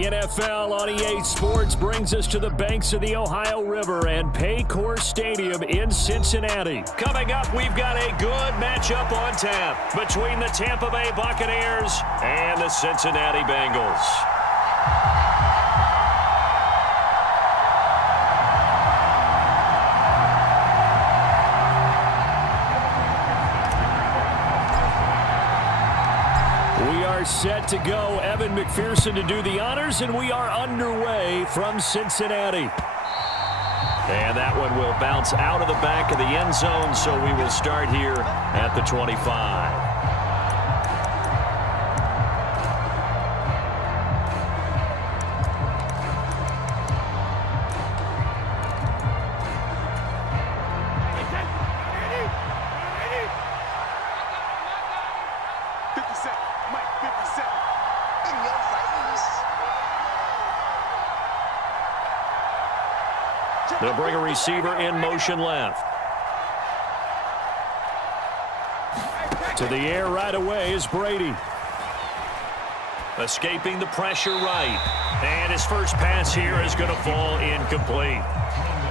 The NFL on EA Sports brings us to the banks of the Ohio River and Paycor Stadium in Cincinnati. Coming up, we've got a good matchup on tap between the Tampa Bay Buccaneers and the Cincinnati Bengals. Set to go. Evan McPherson to do the honors, and we are underway from Cincinnati. And that one will bounce out of the back of the end zone, so we will start here at the 25. They'll bring a receiver in motion left. To the air right away is Brady. Escaping the pressure right. And his first pass here is going to fall incomplete.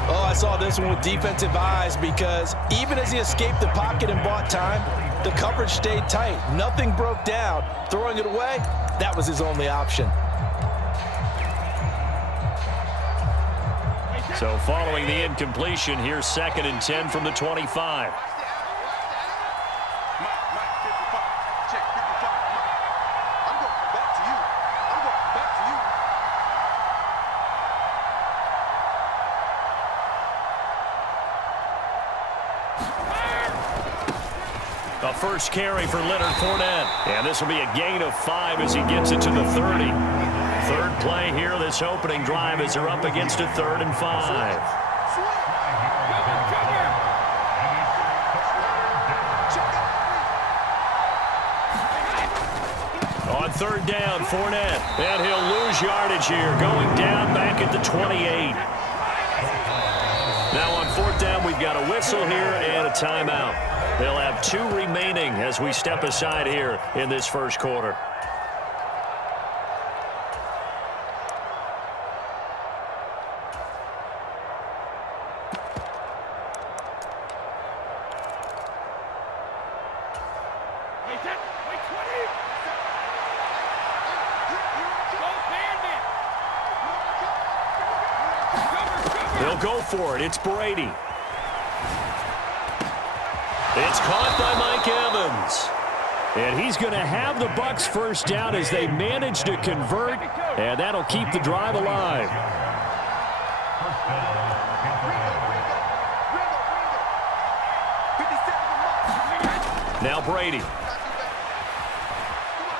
Oh, I saw this one with defensive eyes because even as he escaped the pocket and bought time, the coverage stayed tight. Nothing broke down. Throwing it away, that was his only option. So following the incompletion, here's 2nd and 10 from the 25. A first carry for Leonard Fournette. And this will be a gain of 5 as he gets it to the 30. Third play here this opening drive as they're up against a 3rd and 5. On 3rd down, Fournette. And he'll lose yardage here, going down back at the 28. Now on 4th down, we've got a whistle here and a timeout. They'll have 2 remaining as we step aside here in this first quarter. They'll go for it. It's Brady. It's caught by Mike Evans. And he's going to have the Bucs first down as they manage to convert, and that'll keep the drive alive. Now Brady.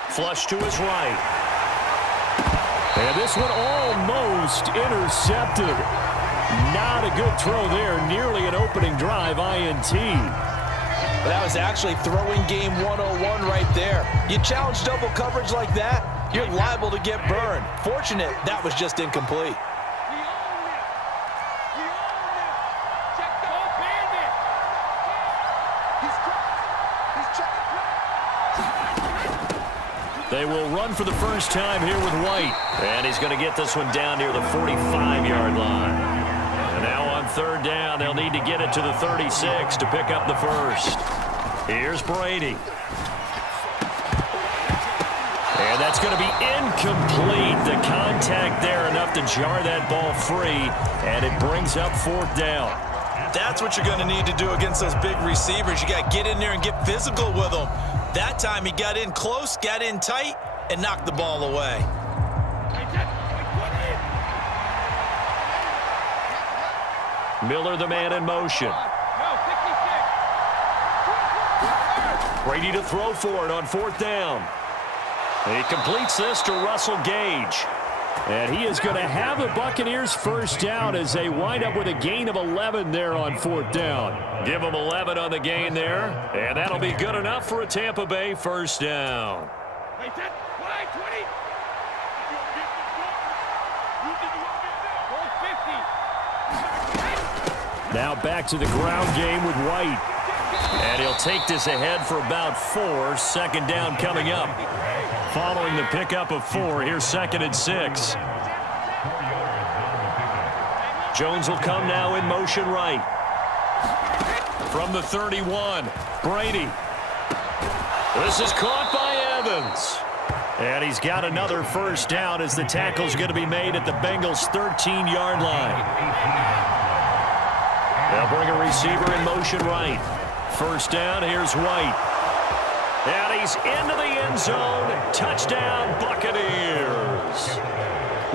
Flush to his right. And this one almost intercepted. Not a good throw there. Nearly an opening drive INT. That was actually throwing game 101 right there. You challenge double coverage like that, you're liable to get burned. Fortunate that was just incomplete. They will run for the first time here with White. And he's going to get this one down near the 45-yard line. And now on 3rd down, they'll need to get it to the 36 to pick up the first. Here's Brady. And that's going to be incomplete. The contact there enough to jar that ball free. And it brings up 4th down. That's what you're going to need to do against those big receivers. You got to get in there and get physical with them. That time he got in close, got in tight, and knocked the ball away. Miller, the man in motion. Brady to throw for it on 4th down. He completes this to Russell Gage. And he is going to have the Buccaneers first down as they wind up with a gain of 11 there on 4th down. Give them 11 on the gain there, and that'll be good enough for a Tampa Bay first down. Now back to the ground game with White. And he'll take this ahead for about 4. Second down coming up. Following the pickup of 4, here's 2nd and 6. Jones will come now in motion right. From the 31, Brady. This is caught by Evans. And he's got another first down as the tackle's going to be made at the Bengals' 13-yard line. They'll bring a receiver in motion right. First down, here's White. And he's into the end zone. Touchdown, Buccaneers.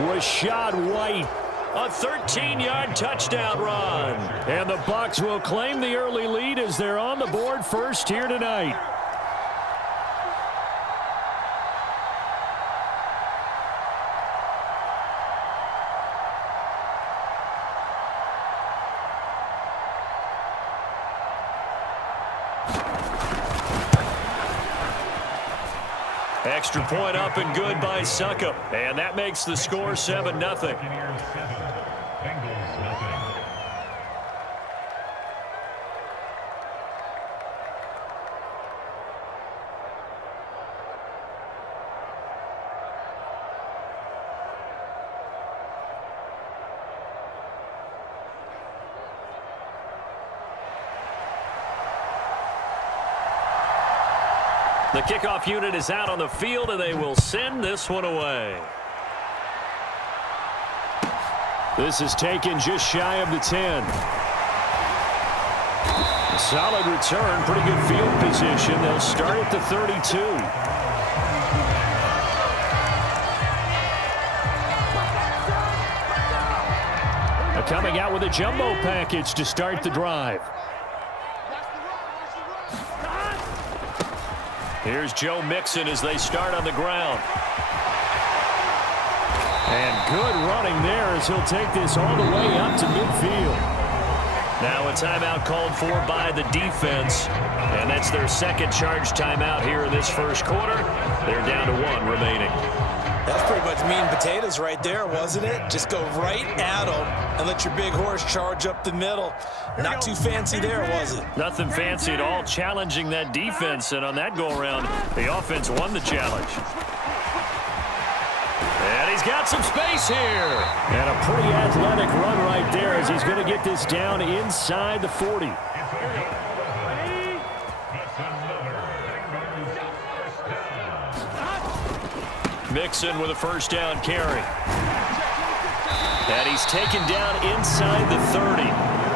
Rashad White, a 13-yard touchdown run. And the Bucs will claim the early lead as they're on the board first here tonight. Extra point up and good by Succop. And that makes the score 7-0. The kickoff unit is out on the field, and they will send this one away. This is taken just shy of the 10. A solid return, pretty good field position. They'll start at the 32. They're coming out with a jumbo package to start the drive. Here's Joe Mixon as they start on the ground. And good running there as he'll take this all the way up to midfield. Now a timeout called for by the defense. And that's their second charge timeout here in this first quarter. They're down to 1 remaining. That's pretty much meat and potatoes right there, wasn't it? Just go right at them and let your big horse charge up the middle. Not too fancy there, was it? Nothing fancy at all, challenging that defense. And on that go-around, the offense won the challenge. And he's got some space here. And a pretty athletic run right there as he's going to get this down inside the 40. Mixon with a first down carry. And he's taken down inside the 30.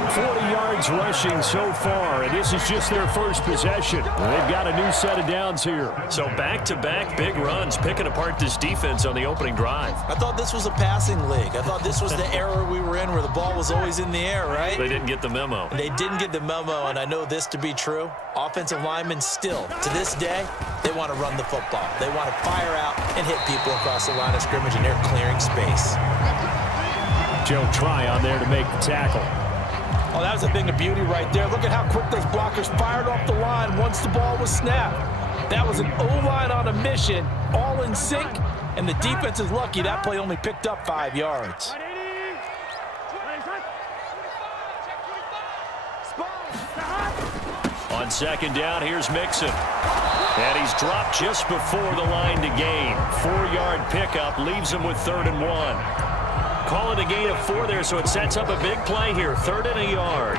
40 yards rushing so far, and this is just their first possession. They've got a new set of downs here. So back-to-back big runs, picking apart this defense on the opening drive. I thought this was a passing league. I thought this was the era we were in where the ball was always in the air, right? They didn't get the memo. They didn't get the memo, and I know this to be true. Offensive linemen still, to this day, they want to run the football. They want to fire out and hit people across the line of scrimmage, and they're clearing space. Joe Tryon there to make the tackle. Oh, that was a thing of beauty right there. Look at how quick those blockers fired off the line once the ball was snapped. That was an O-line on a mission, all in sync, and the defense is lucky that play only picked up 5 yards. On second down, here's Mixon. And he's dropped just before the line to gain. 4-yard pickup leaves him with 3rd and 1. Call it a gain of 4 there, so it sets up a big play here. 3rd and a yard.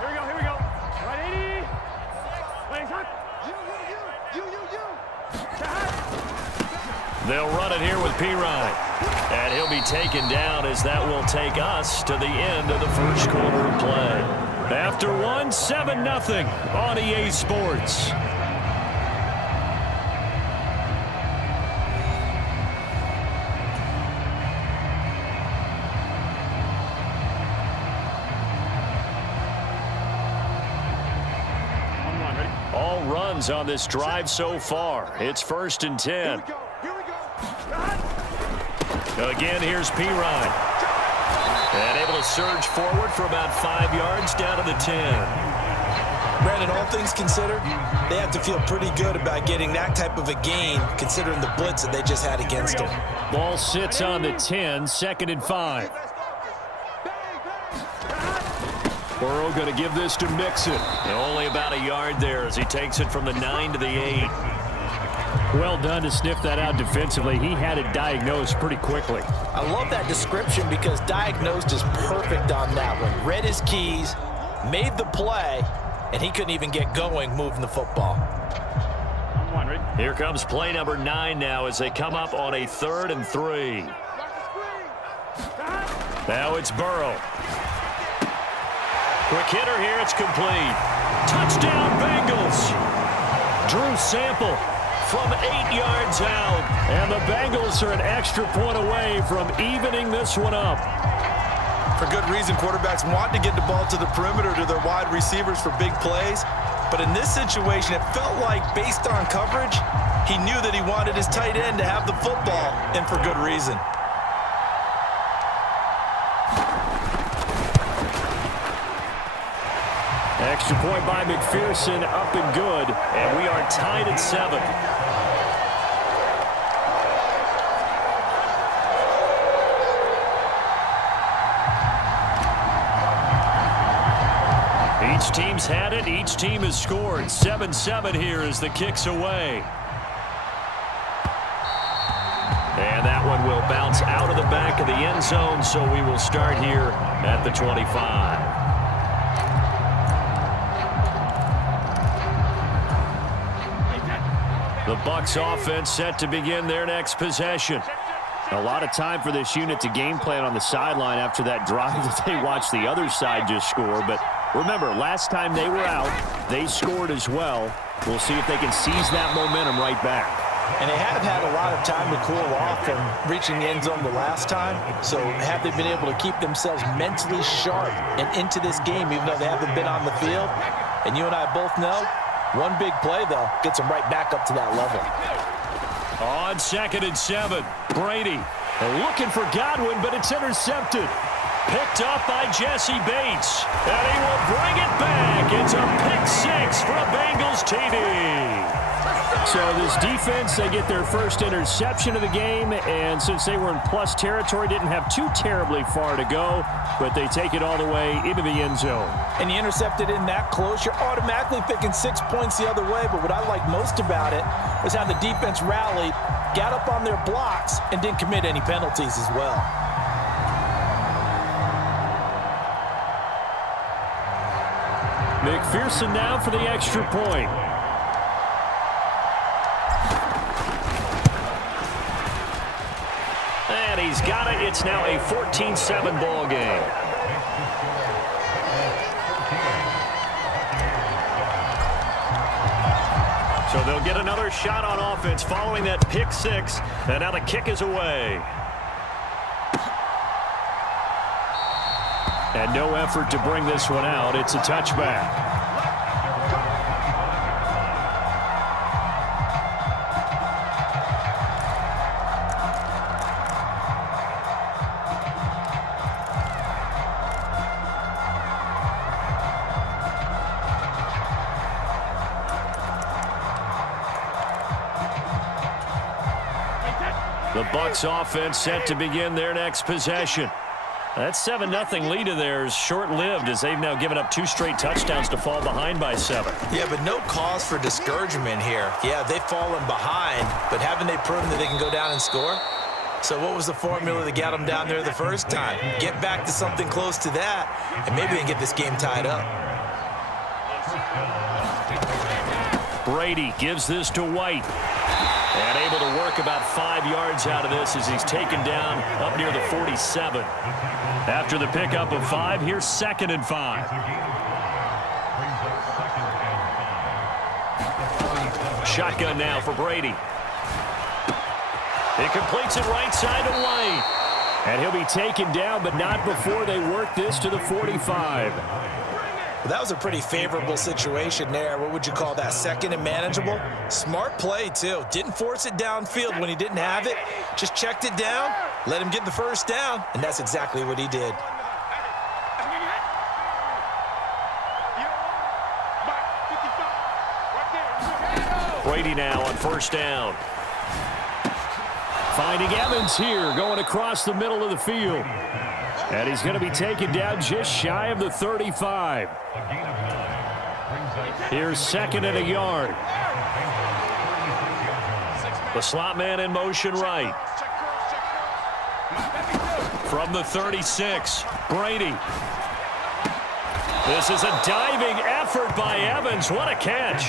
Here we go. Right, 80. They'll run it here with Pirine. And he'll be taken down as that will take us to the end of the first quarter of play. After 1, 7-0 on EA Sports. All runs on this drive so far. It's 1st and 10. Again, here's Pirine. And able to surge forward for about 5 yards down to the 10. Brandon, all things considered, they have to feel pretty good about getting that type of a gain considering the blitz that they just had against him. Ball sits on the 10, 2nd and 5. Burrow going to give this to Mixon. Only about a yard there as he takes it from the 9 to the 8. Well done to sniff that out defensively. He had it diagnosed pretty quickly. I love that description because diagnosed is perfect on that one. Read his keys, made the play, and he couldn't even get going moving the football. Here comes play number 9 now as they come up on a 3rd and 3. Now it's Burrow. Quick hitter here. It's complete. Touchdown, Bengals. Drew Sample from 8 yards out. And the Bengals are an extra point away from evening this one up. For good reason, quarterbacks want to get the ball to the perimeter to their wide receivers for big plays. But in this situation, it felt like, based on coverage, he knew that he wanted his tight end to have the football, and for good reason. Extra point by McPherson, up and good. And we are tied at 7. Each team's had it. Each team has scored. 7-7 here as the kick's away. And that one will bounce out of the back of the end zone, so we will start here at the 25. The Bucs offense set to begin their next possession. A lot of time for this unit to game plan on the sideline after that drive that they watched the other side just score. But remember, last time they were out, they scored as well. We'll see if they can seize that momentum right back. And they have had a lot of time to cool off from reaching the end zone the last time. So have they been able to keep themselves mentally sharp and into this game, even though they haven't been on the field? And you and I both know, one big play, though, gets them right back up to that level. On 2nd and 7, Brady looking for Godwin, but it's intercepted. Picked up by Jesse Bates, and he will bring it back. It's a pick 6 for a Bengals TD. So this defense, they get their first interception of the game, and since they were in plus territory, didn't have too terribly far to go, but they take it all the way into the end zone. And you intercepted in that close, you're automatically picking 6 points the other way, but what I like most about it was how the defense rallied, got up on their blocks, and didn't commit any penalties as well. McPherson now for the extra point. And he's got it. It's now a 14-7 ball game. So they'll get another shot on offense following that pick 6. And now the kick is away. And no effort to bring this one out. It's a touchback. The Bucs offense set to begin their next possession. That 7-0 lead of theirs short-lived as they've now given up 2 straight touchdowns to fall behind by 7. Yeah, but no cause for discouragement here. Yeah, they've fallen behind, but haven't they proven that they can go down and score? So what was the formula that got them down there the first time? Get back to something close to that, and maybe they can get this game tied up. Brady gives this to White. And able to work about 5 yards out of this as he's taken down up near the 47. After the pickup of 5, here's 2nd and 5. Shotgun now for Brady. He completes it right side to White. And he'll be taken down, but not before they work this to the 45. Well, that was a pretty favorable situation there. What would you call that? 2nd and manageable? Smart play, too. Didn't force it downfield when he didn't have it. Just checked it down, let him get the first down, and that's exactly what he did. Brady now on 1st down. Finding Evans here, going across the middle of the field. And he's going to be taken down just shy of the 35. Here's second and a yard. The slot man in motion right. From the 36, Brady. This is a diving effort by Evans. What a catch.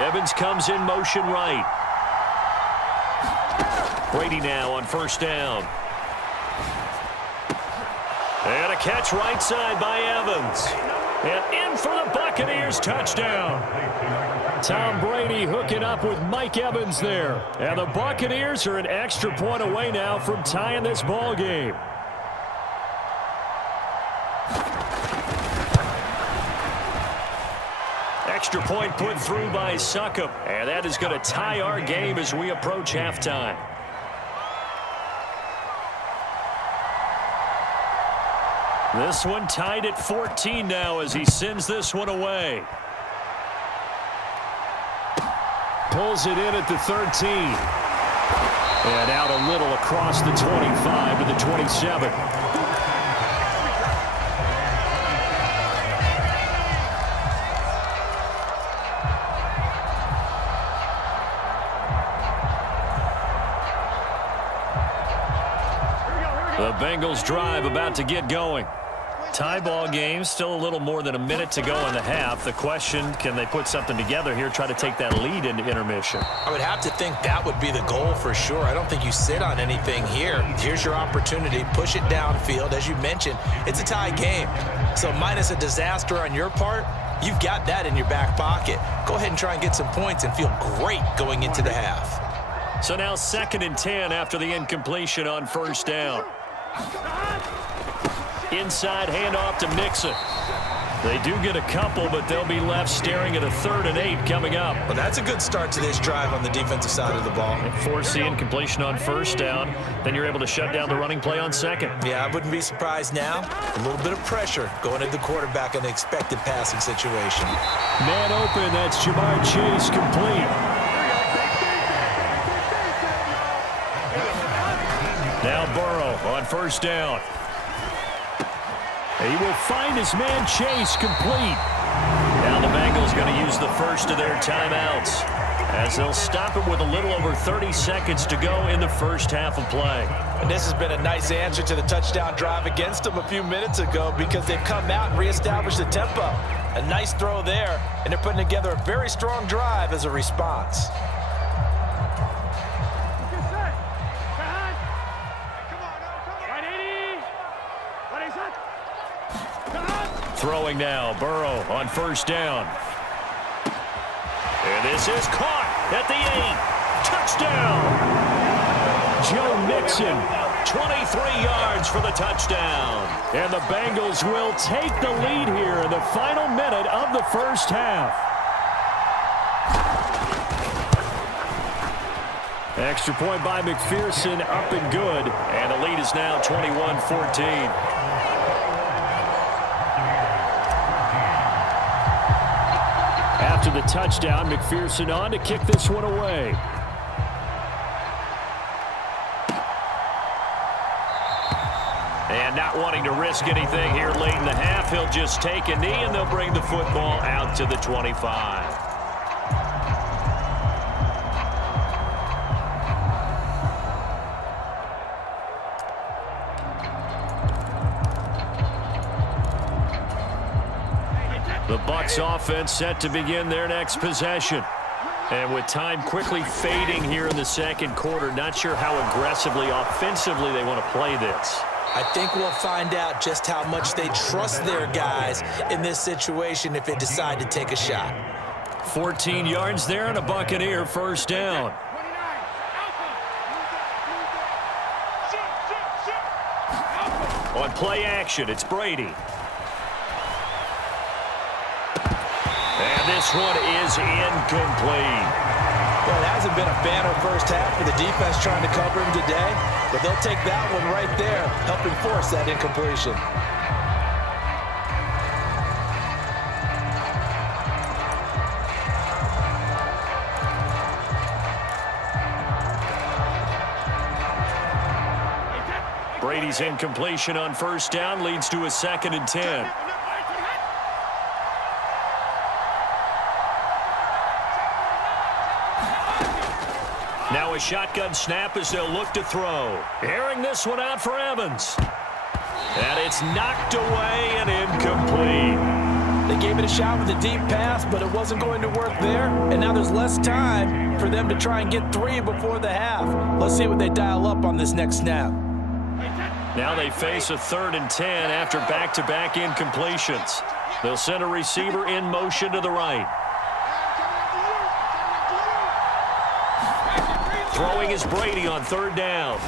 Evans comes in motion right. Brady now on first down. And a catch right side by Evans. And in for the Buccaneers touchdown. Tom Brady hooking up with Mike Evans there. And the Buccaneers are an extra point away now from tying this ball game. Extra point put through by Succop. And that is going to tie our game as we approach halftime. This one tied at 14 now as he sends this one away. Pulls it in at the 13. And out a little across the 25 to the 27. The Bengals drive about to get going. Tie ball game, still a little more than a minute to go in the half. The question, can they put something together here, try to take that lead into intermission? I would have to think that would be the goal for sure. I don't think you sit on anything here. Here's your opportunity. Push it downfield. As you mentioned, it's a tie game. So minus a disaster on your part, you've got that in your back pocket. Go ahead and try and get some points and feel great going into the half. So now 2nd and 10 after the incompletion on first down. Inside handoff to Mixon. They do get a couple, but they'll be left staring at a 3rd and 8 coming up. Well, that's a good start to this drive on the defensive side of the ball. Force the incompletion on first down. Then you're able to shut down the running play on second. Yeah, I wouldn't be surprised now. A little bit of pressure going at the quarterback in the expected passing situation. Man open, that's Jamar Chase complete. Now Burrow on first down. He will find his man Chase complete. Now the Bengals going to use the first of their timeouts as they'll stop it with a little over 30 seconds to go in the first half of play. And this has been a nice answer to the touchdown drive against them a few minutes ago because they've come out and reestablished the tempo. A nice throw there, and they're putting together a very strong drive as a response. Throwing now, Burrow on first down. And this is caught at the 8. Touchdown! Joe Mixon, 23 yards for the touchdown. And the Bengals will take the lead here in the final minute of the first half. Extra point by McPherson, up and good. And the lead is now 21-14. After the touchdown, McPherson on to kick this one away. And not wanting to risk anything here late in the half, he'll just take a knee and they'll bring the football out to the 25. The Bucs offense set to begin their next possession. And with time quickly fading here in the second quarter, not sure how aggressively, offensively they want to play this. I think we'll find out just how much they trust their guys in this situation if they decide to take a shot. 14 yards there and a Buccaneer first down. On play action, it's Brady. And this one is incomplete. Well, it hasn't been a banner first half for the defense trying to cover him today, but they'll take that one right there, helping force that incompletion. Brady's incompletion on first down leads to a 2nd and 10. Now a shotgun snap as they'll look to throw. Airing this one out for Evans. And it's knocked away and incomplete. They gave it a shot with a deep pass, but it wasn't going to work there. And now there's less time for them to try and get 3 before the half. Let's see what they dial up on this next snap. Now they face a 3rd and 10 after back-to-back incompletions. They'll send a receiver in motion to the right. Throwing is Brady on 3rd down.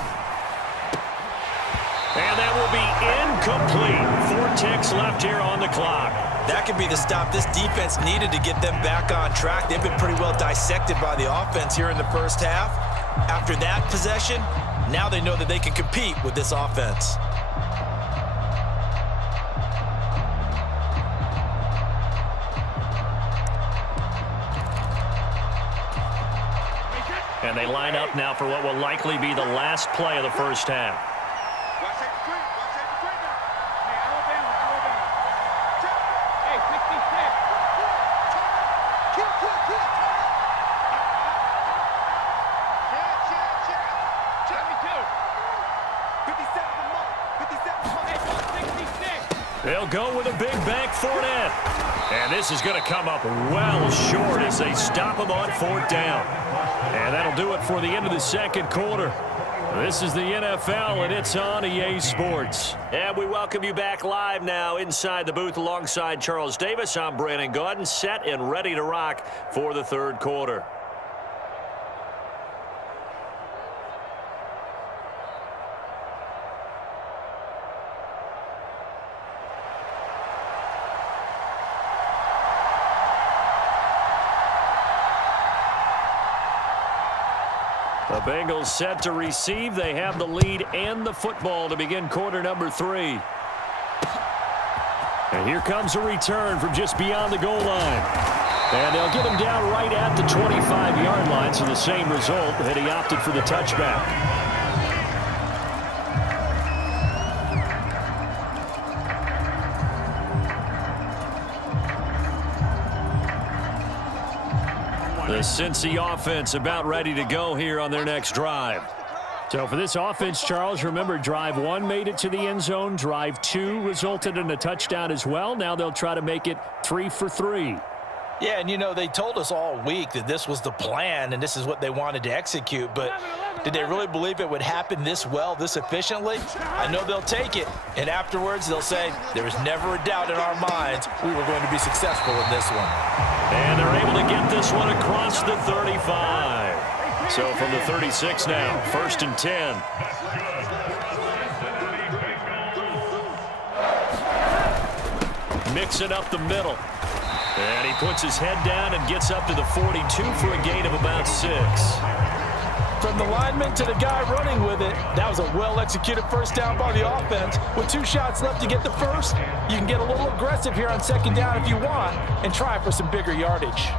And that will be incomplete. 4 ticks left here on the clock. That could be the stop this defense needed to get them back on track. They've been pretty well dissected by the offense here in the first half. After that possession, now they know that they can compete with this offense. And they line up now for what will likely be the last play of the first half. Hey, 66. They'll go with a big bank Fournette. And this is going to come up well short as they stop him on 4th down. And that'll do it for the end of the second quarter. This is the NFL, and it's on EA Sports. And we welcome you back live now inside the booth alongside Charles Davis. I'm Brandon Gaudin, set and ready to rock for the third quarter. The Bengals set to receive. They have the lead and the football to begin quarter number 3. And here comes a return from just beyond the goal line. And they'll get him down right at the 25-yard line, so the same result, that he opted for the touchback. The Cincy offense about ready to go here on their next drive. So for this offense, Charles, remember drive 1 made it to the end zone. Drive 2 resulted in a touchdown as well. Now they'll try to make it 3 for 3. Yeah, and you know, they told us all week that this was the plan and this is what they wanted to execute, but did they really believe it would happen this well, this efficiently? I know they'll take it, and afterwards they'll say, there was never a doubt in our minds we were going to be successful in this one. And they're able to get this one across the 35. So from the 36 now, 1st and 10. Mixing up the middle. And he puts his head down and gets up to the 42 for a gain of about 6. From the lineman to the guy running with it, that was a well-executed first down by the offense. With 2 shots left to get the first, you can get a little aggressive here on 2nd down if you want and try for some bigger yardage.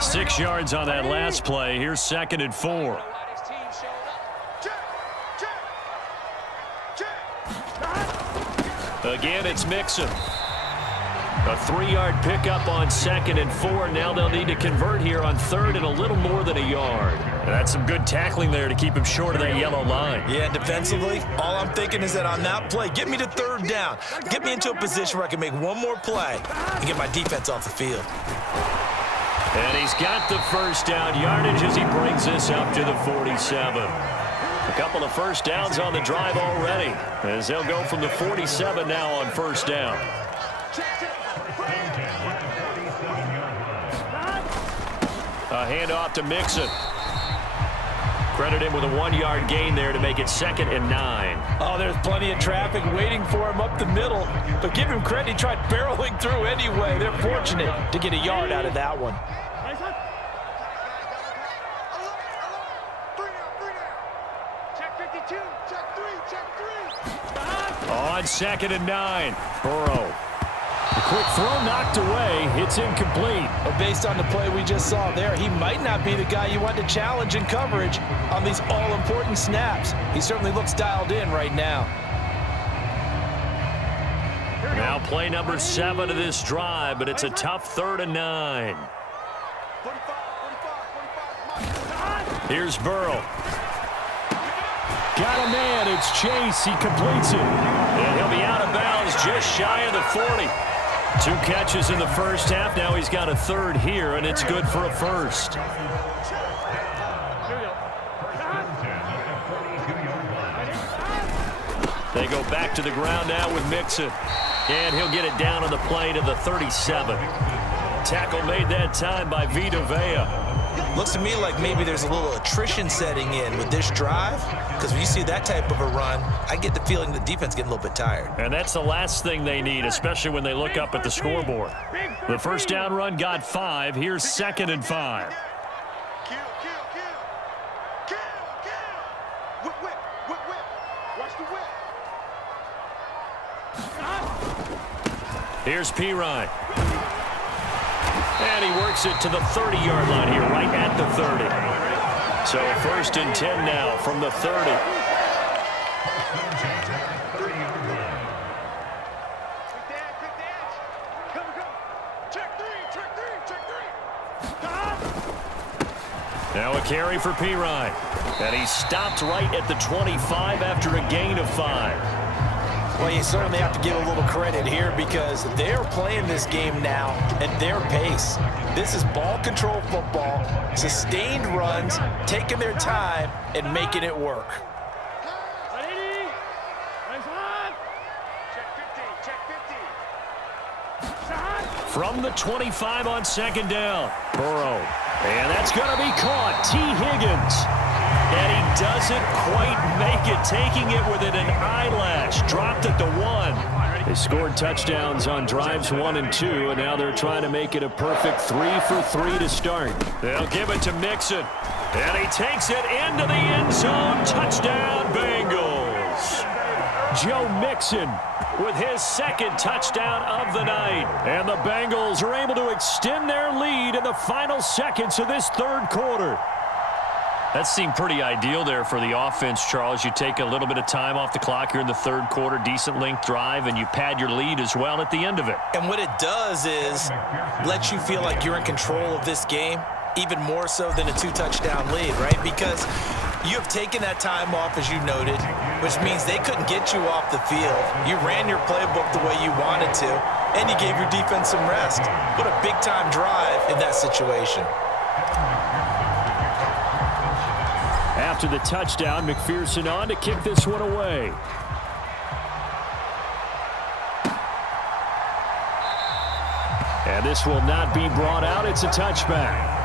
6 yards on that last play. Here's 2nd and 4. Again, it's Mixon. A 3-yard pickup on 2nd and 4. Now they'll need to convert here on 3rd and a little more than a yard. And that's some good tackling there to keep him short of that yellow line. Yeah, and defensively, all I'm thinking is that on that play, get me to 3rd down. Get me into a position where I can make one more play and get my defense off the field. And he's got the first down yardage as he brings this up to the 47. A couple of first downs on the drive already, as they'll go from the 47 now on first down. A handoff to Mixon. Credit him with a 1-yard gain there to make it 2nd and 9. Oh, there's plenty of traffic waiting for him up the middle. But give him credit, he tried barreling through anyway. They're fortunate to get a yard out of that one. On 2nd and 9, Burrow. The quick throw knocked away. It's incomplete. But based on the play we just saw there, he might not be the guy you want to challenge in coverage on these all-important snaps. He certainly looks dialed in right now. Now play number 7 of this drive, but it's a tough 3rd and 9. Here's Burrow. Got a man. It's Chase. He completes it. And he'll be out of bounds just shy of the 40. 2 catches in the first half. Now he's got a 3rd here, and it's good for a 1st. They go back to the ground now with Mixon. And he'll get it down on the play to the 37. Tackle made that time by Vita Vea. Looks to me like maybe there's a little attrition setting in with this drive, because when you see that type of a run, I get the feeling the defense getting a little bit tired. And that's the last thing they need, especially when they look up at the scoreboard. The first down run got 5. Here's 2nd and 5. Here's Pirine. And he works it to the 30-yard line here, right at the 30. So 1st and 10 now from the 30. Now a carry for Pirine. And he stopped right at the 25 after a gain of 5. Well, you certainly have to give a little credit here because they're playing this game now at their pace. This is ball control football, sustained runs, taking their time and making it work. From the 25 on 2nd down, Burrow. And that's going to be caught. T. Higgins. And he doesn't quite make it, taking it within an eyelash. Dropped at the 1. They scored touchdowns on drives 1 and 2, and now they're trying to make it a perfect 3 for 3 to start. They'll give it to Mixon. And he takes it into the end zone. Touchdown, Bengals. Joe Mixon with his 2nd touchdown of the night. And the Bengals are able to extend their lead in the final seconds of this 3rd quarter. That seemed pretty ideal there for the offense, Charles. You take a little bit of time off the clock here in the 3rd quarter, decent length drive, and you pad your lead as well at the end of it. And what it does is let you feel like you're in control of this game, even more so than a 2-touchdown lead, right? Because you have taken that time off, as you noted, which means they couldn't get you off the field. You ran your playbook the way you wanted to, and you gave your defense some rest. What a big-time drive in that situation. After the touchdown, McPherson on to kick this one away. And this will not be brought out. It's a touchback.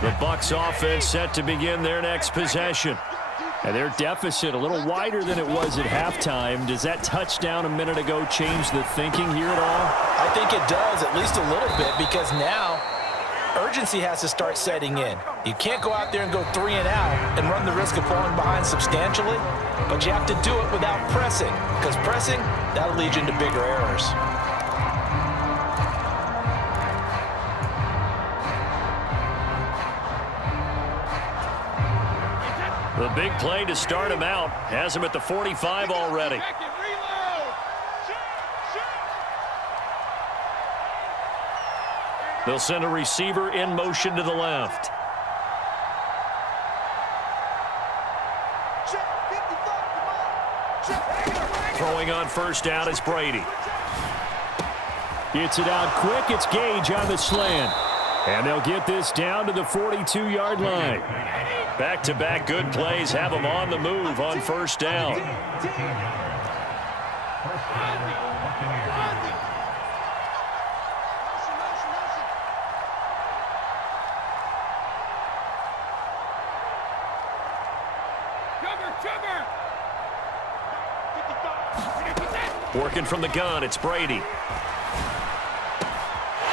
The Bucs offense set to begin their next possession. And their deficit a little wider than it was at halftime. Does that touchdown a minute ago change the thinking here at all? I think it does, at least a little bit, because now urgency has to start setting in. You can't go out there and go 3 and out and run the risk of falling behind substantially, but you have to do it without pressing, because pressing, that'll lead you into bigger errors. The big play to start him out has him at the 45 already. They'll send a receiver in motion to the left. Throwing on first down is Brady. Gets it out quick. It's Gage on the slant. And they'll get this down to the 42-yard line. Back-to-back good plays have them on the move on first down. Working from the gun, it's Brady.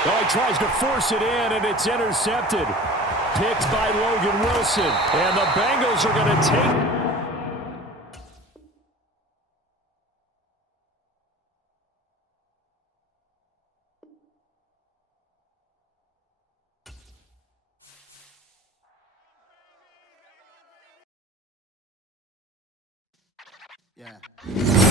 Oh, he tries to force it in, and it's intercepted. Picked by Logan Wilson. And the Bengals are going to take... Yeah.